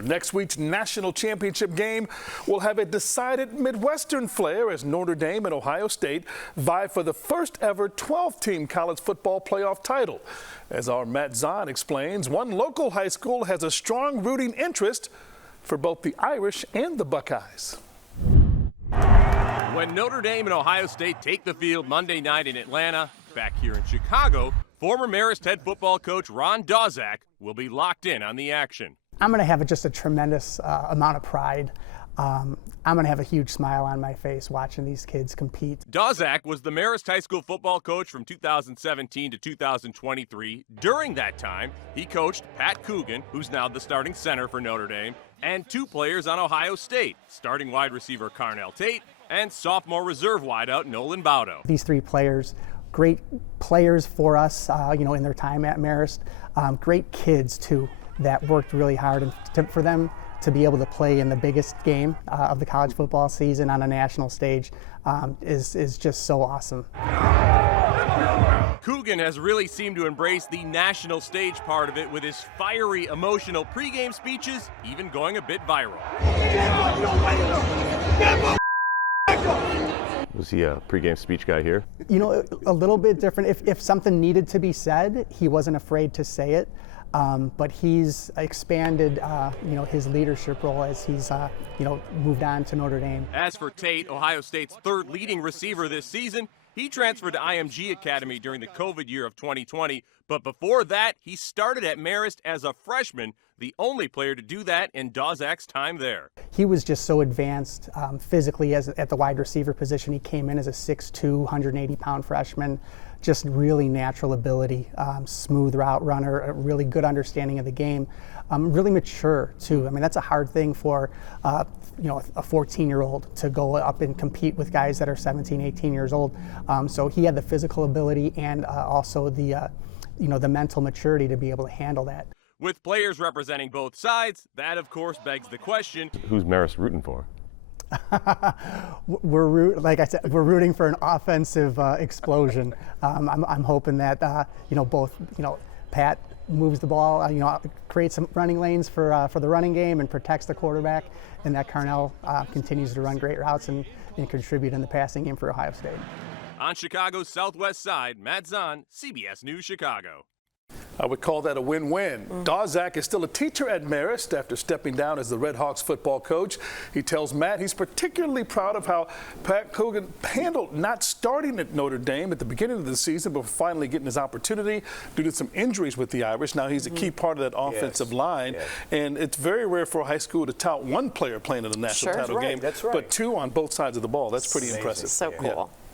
Next week's national championship game will have a decided Midwestern flair as Notre Dame and Ohio State vie for the first ever 12-team college football playoff title. As our Matt Zahn explains, one local high school has a strong rooting interest for both the Irish and the Buckeyes. When Notre Dame and Ohio State take the field Monday night in Atlanta, back here in Chicago, former Marist head football coach Ron Dawczak will be locked in on the action. I'm going to have just a tremendous amount of pride. I'm going to have a huge smile on my face watching these kids compete. Dawczak was the Marist High School football coach from 2017 to 2023. During that time, he coached Pat Coogan, who's now the starting center for Notre Dame, and two players on Ohio State, starting wide receiver Carnell Tate and sophomore reserve wideout Nolan Baudo. These three players, great players for us, in their time at Marist. Great kids, too, that worked really hard, and for them to be able to play in the biggest game of the college football season on a national stage is just so awesome. Coogan has really seemed to embrace the national stage part of it with his fiery, emotional pregame speeches, even going a bit viral. Was he a pregame speech guy here? A little bit different. If something needed to be said, he wasn't afraid to say it. But he's expanded, his leadership role as he's, moved on to Notre Dame. As for Tate, Ohio State's third leading receiver this season, he transferred to IMG Academy during the COVID year of 2020. But before that, he started at Marist as a freshman, the only player to do that in Dawczak's time there. He was just so advanced physically at the wide receiver position. He came in as a 6'2", 180-pound freshman. Just really natural ability, smooth route runner, a really good understanding of the game, really mature too. I mean, that's a hard thing for a 14-year-old to go up and compete with guys that are 17, 18 years old. So he had the physical ability and also the mental maturity to be able to handle that. With players representing both sides, that of course begs the question: Who's Marist rooting for? Like I said, we're rooting for an offensive explosion. I'm hoping that both Pat moves the ball, creates some running lanes for the running game and protects the quarterback, and that Carnell continues to run great routes and contribute in the passing game for Ohio State. On Chicago's southwest side, Matt Zahn, CBS News Chicago. I would call that a win-win. Dawczak is still a teacher at Marist after stepping down as the Red Hawks football coach. He tells Matt he's particularly proud of how Pat Coogan handled not starting at Notre Dame at the beginning of the season, but finally getting his opportunity due to some injuries with the Irish. Now he's a key part of that offensive line, and it's very rare for a high school to tout one player playing in a national title game, but two on both sides of the ball. That's pretty impressive. So cool.